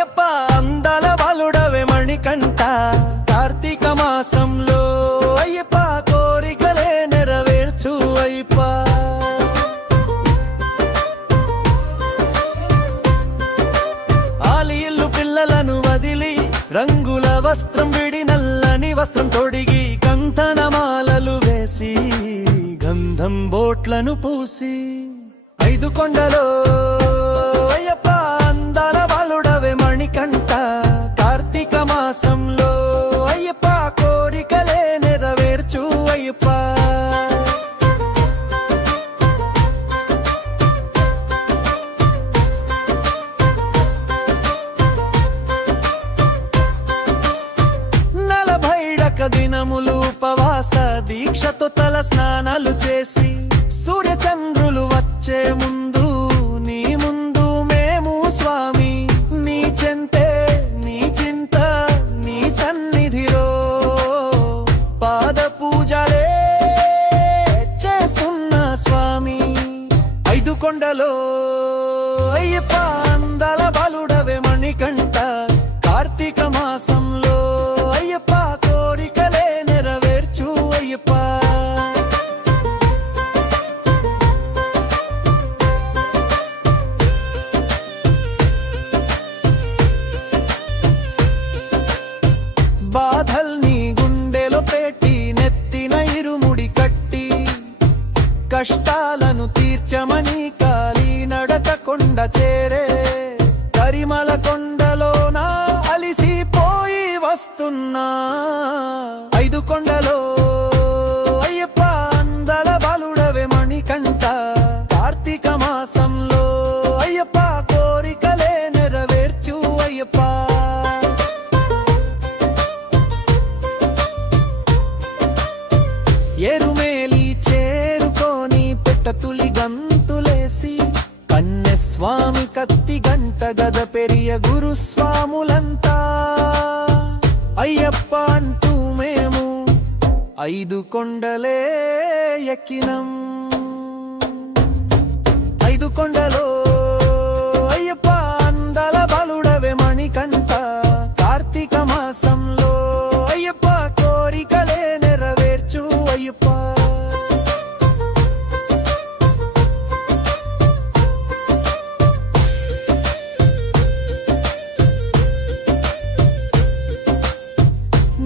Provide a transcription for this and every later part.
అయ్యప్ప అందాల బాలుడవే మణికంఠ కార్తీక మాసంలో అయ్యప్ప కోరికలే నెరవేర్చు అయ్యప్ప ఆలి ఇల్లు పిల్లలను వదిలి రంగుల వస్త్రం విడి నల్లని వస్త్రం తొడిగి కంఠనమాలలు వేసి గంధం బోట్లను పూసి ఐదు కొండలో అయ్యప్ప అందాల బాలుడవే మణికంఠ కార్తీక మాసంలో అయ్యప్ప కోరికలే నెరవేర్చు అయ్యప్ప దినములు ఉపవాస దీక్షతో తల స్నానాలు చేసి సూర్య చంద్రులు వచ్చే ముందు నీ ముందు మేము స్వామి నీ చెంతే నీ చింత నీ సన్నిధిలో పాద పూజలే చేస్తున్న స్వామి ఐదు కొండలో అయ్యప్ప అందాల బాలుడవే మణికంఠ కార్తీక మాసంలో అయ్యప్ప కోరికలే నెరవేర్చు అయ్యప్ప బాధల్ని గుండెలో పెట్టి నెత్తిన ఇరుముడి కట్టి కష్టాలను తీర్చమని కాలి నడక కొండ చేరే కరిమల కొండలోన అలిసిపోయి వస్తున్నా ఐదు కొండలో అయ్యప్ప అందాల బాలుడవే మణికంఠ కార్తీక మాసంలో అయ్యప్ప కోరికలే నెరవేర్చు అయ్యప్ప ఎరుమేలి చేరుకొని పెట్టతులి గంతులేసి కన్నె స్వామి కత్తి గంట గద పెరియ గురుస్వాములంతా అయ్యప్ప అంటూ మేము ఐదు కొండలే ఎక్కినం ఐదు కొండలో అయ్యప్ప అందాల బాలుడవే మణికంఠ కార్తీక మాసంలో అయ్యప్ప కోరికలే నెరవేర్చు అయ్యప్ప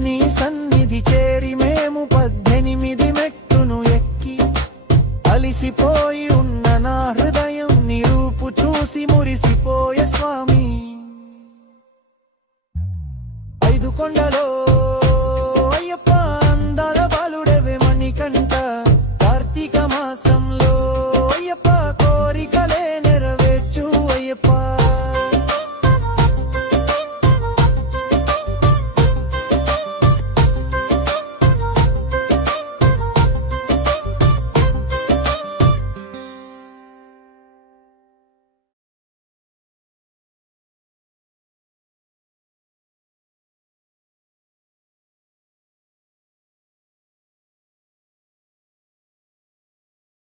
నీ సన్నిధి చేరి మేము 18 మెట్టును ఎక్కి అలిసిపోయి ఉన్న నా హృదయం నీ రూపు చూసి మురిసిపోయే స్వామి ఐదు కొండలో